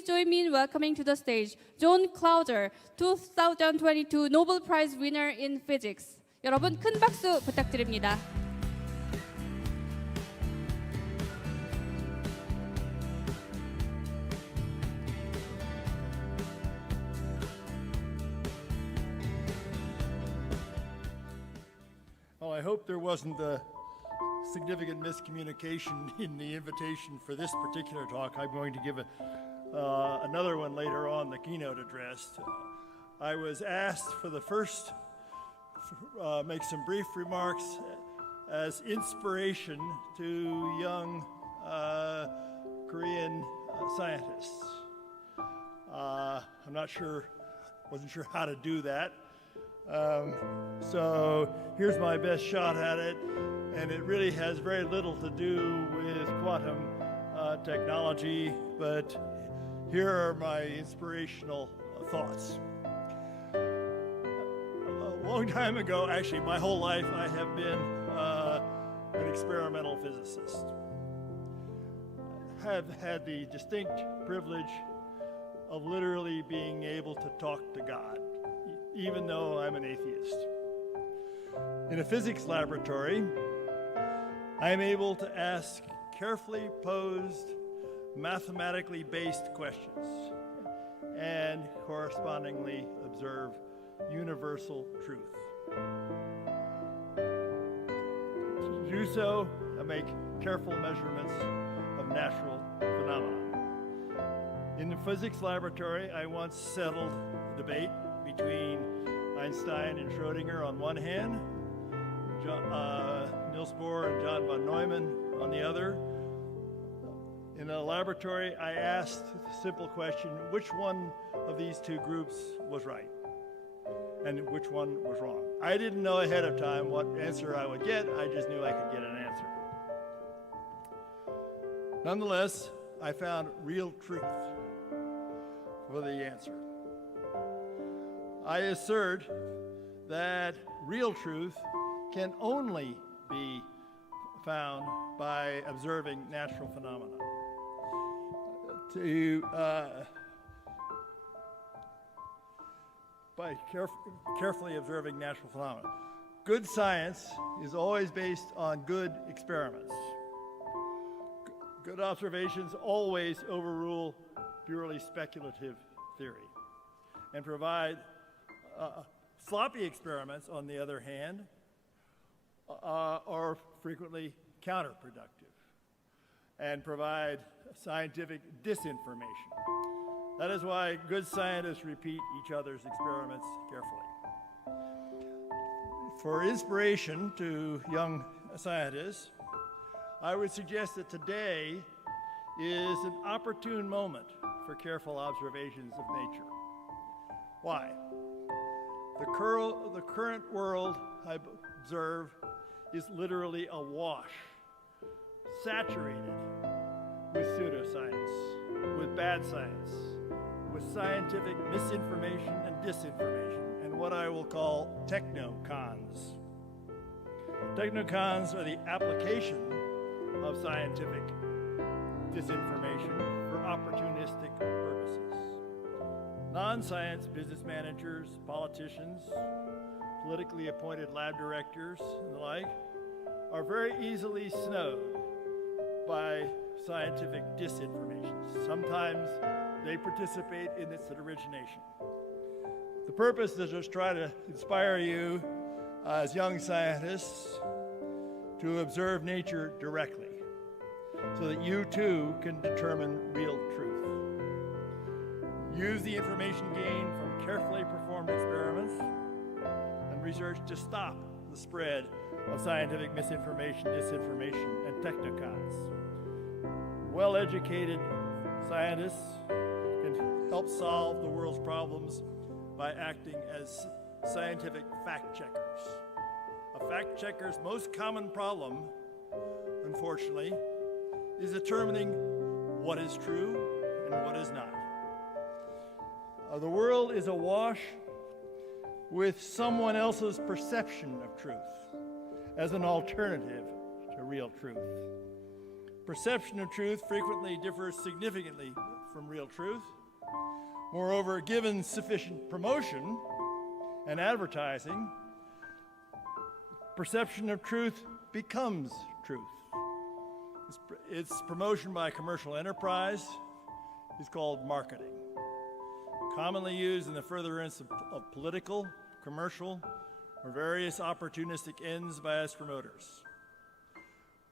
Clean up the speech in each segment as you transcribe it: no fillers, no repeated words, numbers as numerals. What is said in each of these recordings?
please join me in welcoming to the stage John Clauser, 2022 Nobel Prize winner in Physics. 여러분 큰 박수 부탁드립니다. Well, I hope there wasn't a significant miscommunication in the invitation for this particular talk. I'm going to give another one later on, the keynote address. I was asked for the first, make some brief remarks as inspiration to young Korean scientists. I'm wasn't sure how to do that. So here's my best shot at it, and it really has very little to do with quantum technology, but here are my inspirational thoughts. A long time ago, actually my whole life, I have been an experimental physicist. I have had the distinct privilege of literally being able to talk to God, even though I'm an atheist. In a physics laboratory, I am able to ask carefully posed, mathematically based questions and correspondingly observe universal truth. To do so, I make careful measurements of natural phenomena. In the physics laboratory, I once settled a debate between Einstein and Schrödinger on one hand, Niels Bohr and John von Neumann on the other. In a laboratory, I asked the simple question, which one of these two groups was right and which one was wrong? I didn't know ahead of time what answer I would get. I just knew I could get an answer. Nonetheless, I found real truth for the answer. I assert that real truth can only be found by observing natural phenomena. By carefully observing natural phenomena. Good science is always based on good experiments. Good observations always overrule purely speculative theory and provide sloppy experiments, on the other hand, are frequently counterproductive and provide scientific disinformation. That is why good scientists repeat each other's experiments carefully. For inspiration to young scientists, I would suggest that today is an opportune moment for careful observations of nature. Why? The current world, I observe, is literally awash, saturated with pseudoscience, with bad science, with scientific misinformation and disinformation, and what I will call technocons. Technocons are the application of scientific disinformation for opportunistic purposes. Non-science business managers, politicians, politically appointed lab directors, and the like, are very easily snowed by scientific disinformation. Sometimes they participate in its origination. The purpose is to try to inspire you as young scientists to observe nature directly so that you too can determine real truth. Use the information gained from carefully performed experiments and research to stop the spread of scientific misinformation, disinformation, and technocons. Well-educated scientists can help solve the world's problems by acting as scientific fact checkers. A fact checker's most common problem, unfortunately, is determining what is true and what is not. The world is awash with someone else's perception of truth as an alternative to real truth. Perception of truth frequently differs significantly from real truth. Moreover, given sufficient promotion and advertising, perception of truth becomes truth. Its promotion by commercial enterprise is called marketing, commonly used in the furtherance of political, commercial, or various opportunistic ends by its promoters.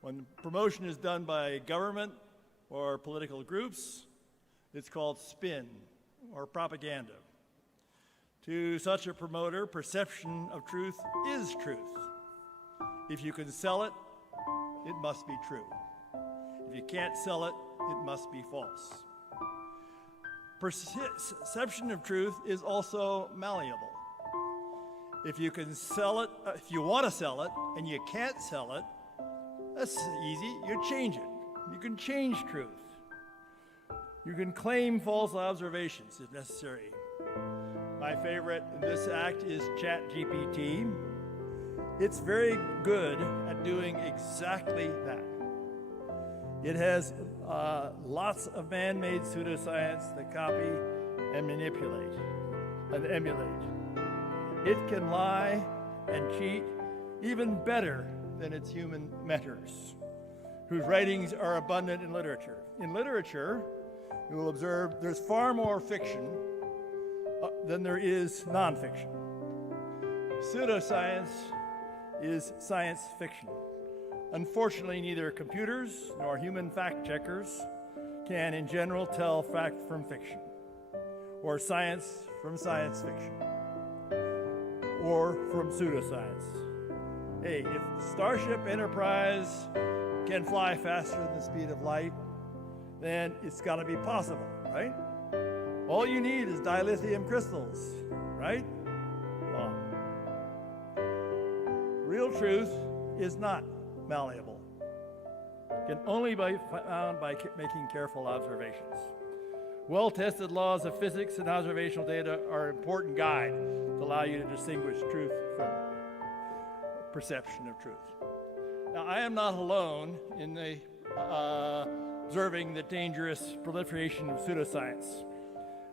When promotion is done by government or political groups, it's called spin or propaganda. To such a promoter, perception of truth is truth. If you can sell it, it must be true. If you can't sell it, it must be false. Perception of truth is also malleable. If you can sell it, if you want to sell it and you can't sell it, that's easy. You change it. You can change truth. You can claim false observations if necessary. My favorite in this act is ChatGPT. It's very good at doing exactly that. It has lots of man-made pseudoscience that copy and manipulate and emulate. It can lie and cheat even better than its human mentors, whose writings are abundant in literature. In literature, you will observe there's far more fiction than there is nonfiction. Pseudoscience is science fiction. Unfortunately, neither computers nor human fact-checkers can, in general, tell fact from fiction, or science from science fiction, or from pseudoscience. Hey, if Starship Enterprise can fly faster than the speed of light, then it's got to be possible, right? All you need is dilithium crystals, right? Wrong. Real truth is not malleable. It can only be found by making careful observations. Well-tested laws of physics and observational data are an important guide to allow you to distinguish truth from perception of truth. Now, I am not alone in the observing the dangerous proliferation of pseudoscience.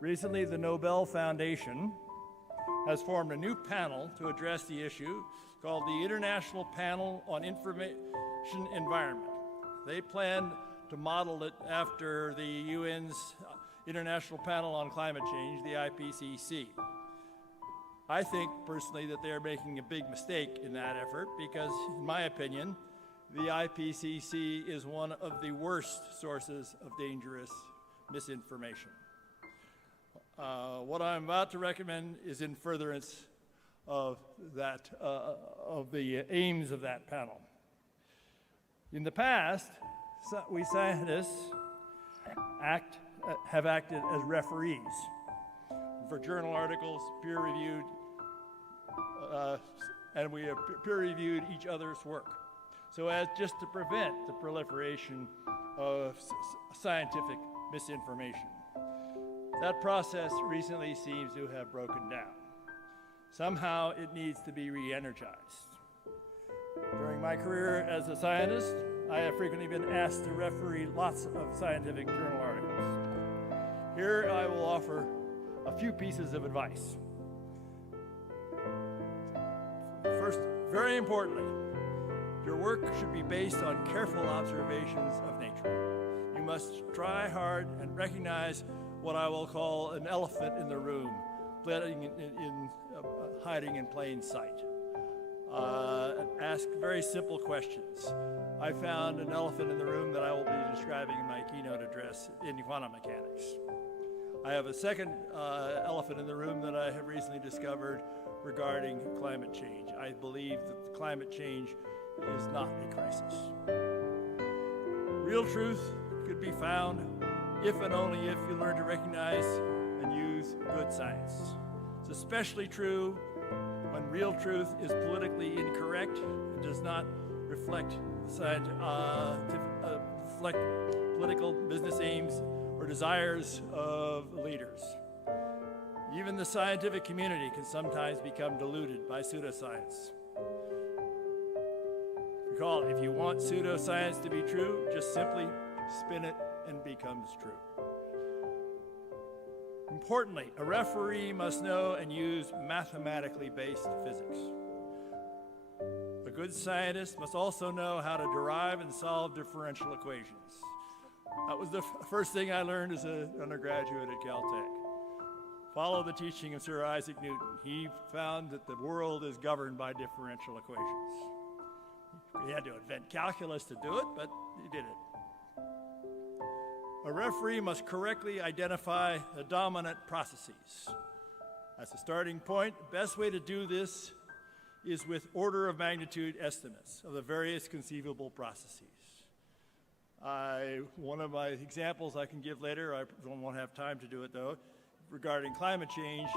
Recently, the Nobel Foundation has formed a new panel to address the issue called the International Panel on Information Environment. They plan to model it after the UN's International Panel on Climate Change, the IPCC. I think personally that they are making a big mistake in that effort because, in my opinion, the IPCC is one of the worst sources of dangerous misinformation. What I'm about to recommend is in furtherance of that, of the aims of that panel. In the past, we scientists have acted as referees for journal articles, peer-reviewed, and we have peer-reviewed each other's work, so as just to prevent the proliferation of scientific misinformation. That process recently seems to have broken down. Somehow it needs to be re-energized. During my career as a scientist, I have frequently been asked to referee lots of scientific journal articles. Here I will offer a few pieces of advice. First, very importantly, your work should be based on careful observations of nature. You must try hard and recognize what I will call an elephant in the room, hiding in plain sight. Ask very simple questions. I found an elephant in the room that I will be describing in my keynote address in quantum mechanics. I have a second elephant in the room that I have recently discovered regarding climate change. I believe that climate change is not a crisis. Real truth could be found if and only if you learn to recognize and use good science. It's especially true when real truth is politically incorrect and does not reflect political business aims or desires of leaders. Even the scientific community can sometimes become deluded by pseudoscience. Recall, if you want pseudoscience to be true, just simply spin it and it becomes true. Importantly, a referee must know and use mathematically based physics. A good scientist must also know how to derive and solve differential equations. That was the first thing I learned as an undergraduate at Caltech. Follow the teaching of Sir Isaac Newton. He found that the world is governed by differential equations. He had to invent calculus to do it, but he did it. A referee must correctly identify the dominant processes. As a starting point, the best way to do this is with order of magnitude estimates of the various conceivable processes. One of my examples I can give later, I won't have time to do it though, regarding climate change,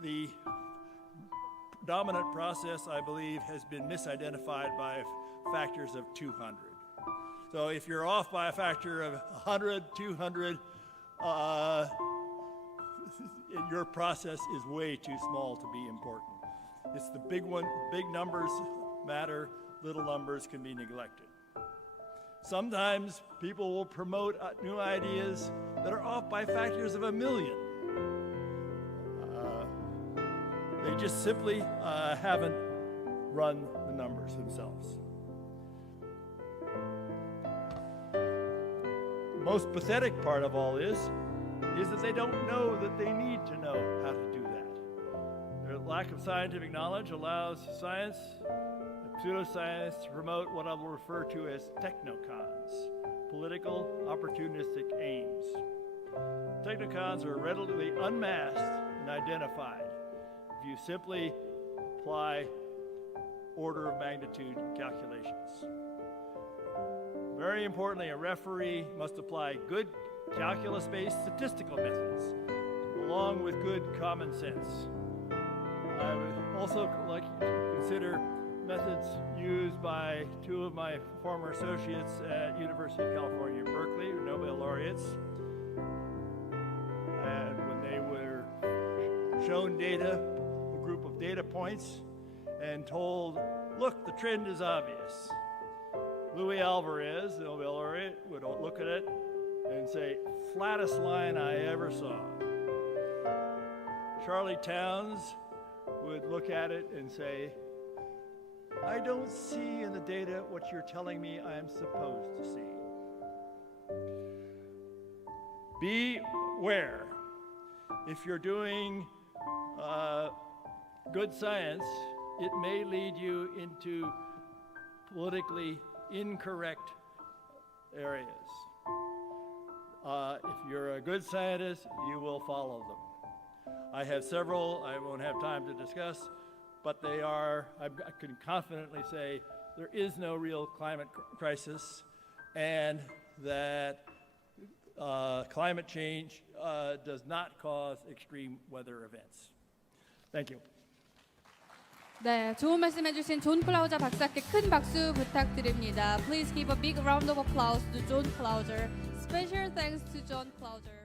the dominant process, I believe, has been misidentified by factors of 200. So if you're off by a factor of 100, 200, your process is way too small to be important. It's the big one, big numbers matter, little numbers can be neglected. Sometimes people will promote new ideas that are off by factors of 1 million. They just simply haven't run the numbers themselves. The most pathetic part of all this is that they don't know that they need to know how to do that. Their lack of scientific knowledge allows science and pseudoscience to promote what I will refer to as technocons, political opportunistic aims. Technocons are readily unmasked and identified if you simply apply order of magnitude calculations. Very importantly, a referee must apply good calculus-based statistical methods along with good common sense. I would also like to consider methods used by two of my former associates at University of California, Berkeley, Nobel laureates. And when they were shown data, a group of data points, and told, look, the trend is obvious. Luis Alvarez, the Nobel laureate, would look at it and say, flattest line I ever saw. Charlie Towns would look at it and say, I don't see in the data what you're telling me I am supposed to see. Beware. If you're doing good science, it may lead you into politically incorrect areas. If you're a good scientist, you will follow them. I have several I won't have time to discuss, but they are, I can confidently say, there is no real climate crisis, and that climate change does not cause extreme weather events. Thank you. 네, 좋은 말씀 해주신 존 클라우저 박사께 큰 박수 부탁드립니다. Please give a big round of applause to John Clauser. Special thanks to John Clauser.